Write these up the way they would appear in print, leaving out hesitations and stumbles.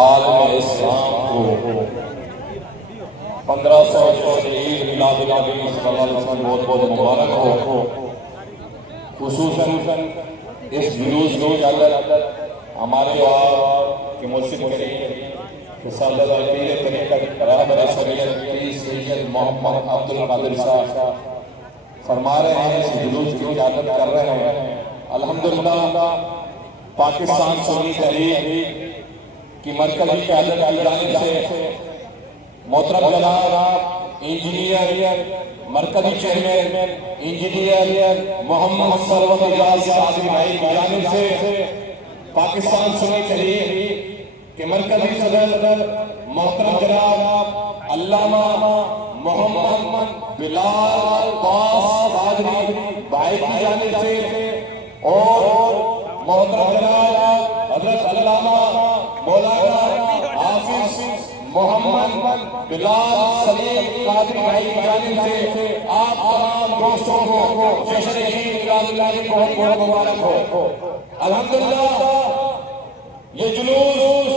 आलम इस्लाम को 1500 ईद मिलाद नबी सल्लल्लाहु अलैहि वसल्लम बहुत बहुत मुबारक हो। खुसूसन इस जुलूस के अंदर हमारे के मुर्शिद के सदर तरीक़त रहबर शरीयत सैयद मोहम्मद अब्दुल कादिर साहब फरमा रहे हैं, इस जुलूस की क़यादत कर रहे हैं। अल्हम्दुलिल्लाह पाकिस्तान सुन्नी तहरीक की मरकज़ी क़यादत की जानिब से मोहतरम जनाब इंजीनियर मरकज़ी चेयरमैन इंजीनियर मोहम्मद सरवत इजाज़ साहब भाई की जानिब से पाकिस्तान सुन्नी तहरीक के मरकज़ी सदर मोहतरम जनाब अल्लामा मोहम्मद बिलाल बास कादरी भाई की जानिब से और मोहतरम जनाब हज़रत अल्लामा मौलाना हाफिज मोहम्मद बिलाल सलीम कादरी भाई की जानिब से आप तमाम दोस्तों को जश्न ईद मिलाद की बहुत बहुत मुबारक हो। अल्हम्दुलिल्लाह ये जुलूस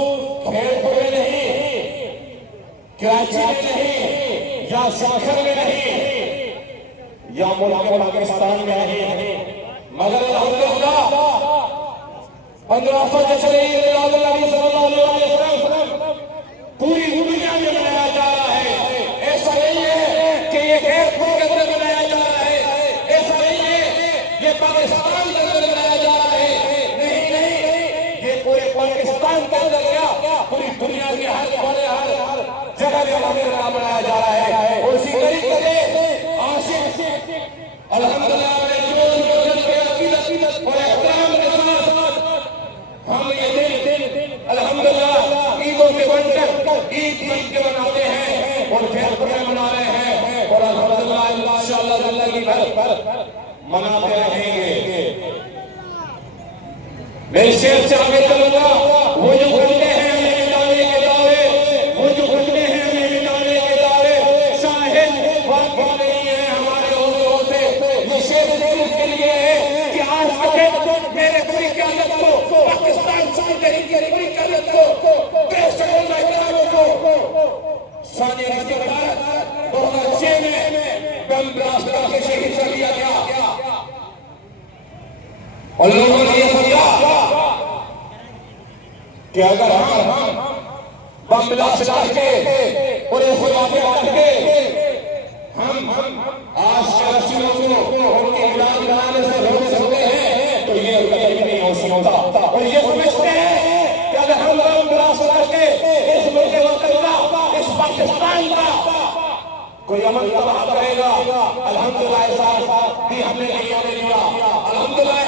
खेल में नहीं, कराची में नहीं, या साखर में नहीं, या मुल्क पाकिस्तान में नहीं, मगर अल्हम्दुलिल्लाह 1500 जश्न ईद मिलाद नबी सल्लल्लाहु अलैहि वसल्लम पूरी दुनिया में मनाया जा रहा है। ऐसा नहीं है कि ये एयरपोर्ट के अंदर मनाया जा रहा है, ऐसा नहीं है ये पाकिस्तान के अंदर मनाया जा रहा है, नहीं, ये पूरे पाकिस्तान के अंदर क्या पूरी दुनिया के हर कोने हर जगह में मनाया जा रहा है। और इसी तरीके से आशिक अल्हम्दुलिल्लाह हम ये दिन अल्हम्दुलिल्लाह ईदों के बनकर ईद बन के मनाते हैं और फिर खुले मना रहे हैं और अल्हम्दुलिल्लाह इंशाअल्लाह जिंदगी भर मनाते रहेंगे। मैं शेर से आगे चलूंगा। वो जो करते हैं हमें मिटाने के दावे, वो जो करते हैं हमें मिटाने के दावे, शाहिद वाक़ई नहीं है हमारे होशों से। ये शेर इसके लिए है कि आज तक मेरे पूरी क़यादत को पाकिस्तान सुन्नी तहरीक की पूरी क़यादत को बेशर्म सानिया रस्ते 2006 में बम ब्लास्ट करके शहीद कर दिया गया और लोगों ने ये समझा कि अगर हम बम ब्लास्ट करके पूरे इलाके करके हम आज के रसूलों को उनके गुलाम बनाने से रोक सकते हैं तो ये कभी नहीं हो सकता। और ये समझते हैं कि अगर हम बम ब्लास्ट करके इस मुल्क का इस पाकिस्तान का कोई अमल तबाह करेगा, अल्हम्दुलिल्लाह ऐसा भी हमने नहीं आने दिया। अल्हम्दुलिल्लाह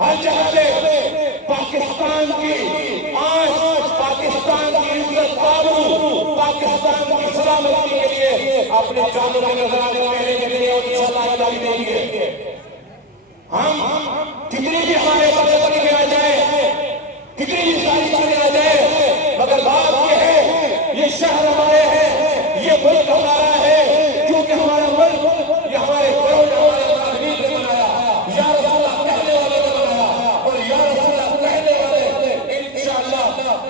हर जगह पे पाकिस्तान की आज पाकिस्तान की इज्जत बाबू पाकिस्तान की सलामती के लिए अपने जानों में नजराने देने के लिए इंशाअल्लाह देंगे। हम कितनी भी हमारे पद आ जाए, कितनी भी सारी चीजें आ जाए, मगर बात यह है ये शहर हमारे हैं, ये मुल्क हमारा है, क्योंकि हमारा मुल्क ये हमारे ने बनाया, या रसूलुल्लाह कहने वाले ने बनाया और या रसूलुल्लाह कहने वाले इंशाअल्लाह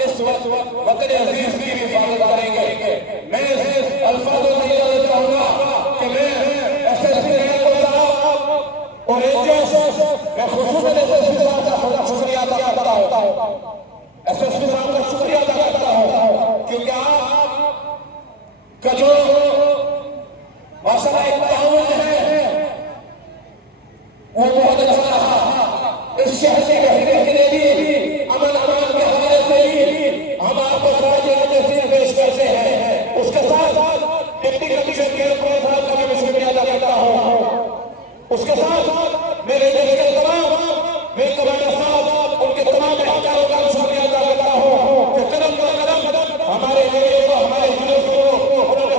इस वतन अजीज की भी हिफाजत करेंगे। मैं अल्फाजों में नहीं चाहूंगा कि मैं एसएसपी और मैं खुसूसन एसएसपी साहब का शुक्रिया अदा करता हूं, एसएसपी साहब का शुक्रिया अदा करता हूं, क्योंकि आप का जो माशाअल्लाह एक ताउन है वो बहुत अच्छा रहा। इस शहर के रहने के लिए भी अमन अमान के हवाले से भी हम आपको राज्य की तहसील पेश करते हैं। उसके साथ डिप्टी कमिश्नर के साहब का मैं शुक्रिया अदा करता हूं। उसके साथ मेरे देश के तमाम मेरे कमांडर साहब उनके तमाम अधिकारियों का शुक्रिया अदा करता हूं कि कदम पर कदम हमारे हमारे जुलूस को उन्होंने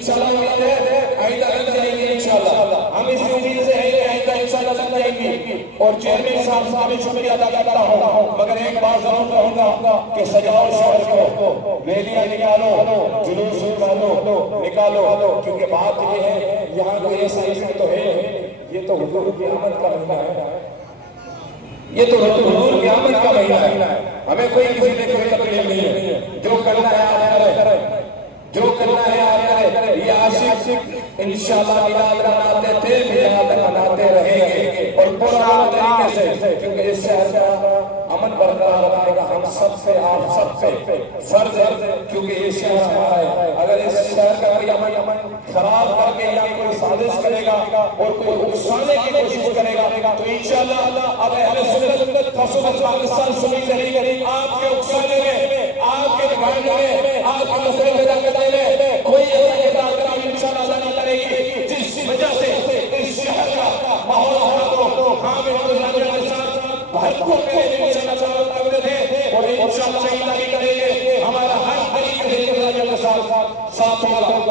इंशाल्लाह उम्मीद है आइंदा लग जाएंगे इंशाल्लाह। हम इस उम्मीद से हैं कि आइंदा इंशाल्लाह लग जाएंगी। और चेयरमैन साहब से भी शुक्रिया अदा करता हूँ, मगर एक बात जरूर कहूँगा कि सजाओ शहर को, रैलियां निकालो, जुलूस निकालो, क्योंकि बात ये है यहाँ कोई ऐसा इसमें तो है, ये तो हुजूर की आमद का महीना है, ये तो हुजूर की आमद का महीना है। हमें कोई किसी से कोई तकलीफ नहीं है, जो करना है आप करें, जो करना है आप करें। ये आशिक इंशाल्लाह मिलाद मनाते थे, मिलाद मनाते रहेंगे और पूरा तरीके से, क्योंकि इस शहर का अमन बरकरार रखने का हम सब से आप सब से फर्ज है, क्योंकि ये शहर हमारा है। अगर इस शहर का कोई अमन खराब करके या कोई साजिश करेगा और कोई उकसाने की कोशिश करेगा तो इंशाल्लाह अब अहले सुन्नत पाकिस्तान सुनी करेगी आपके उकसाने में, आपके भागने में, आपके मसले पैदा करने में कोई ऐसा काम इंशाल्लाह नहीं करेगी जिस वजह से इस शहर का माहौल हम के साथ भरपूर और इंशाल्लाह नहीं करेंगे। हमारा हर तरीके से साथ होगा।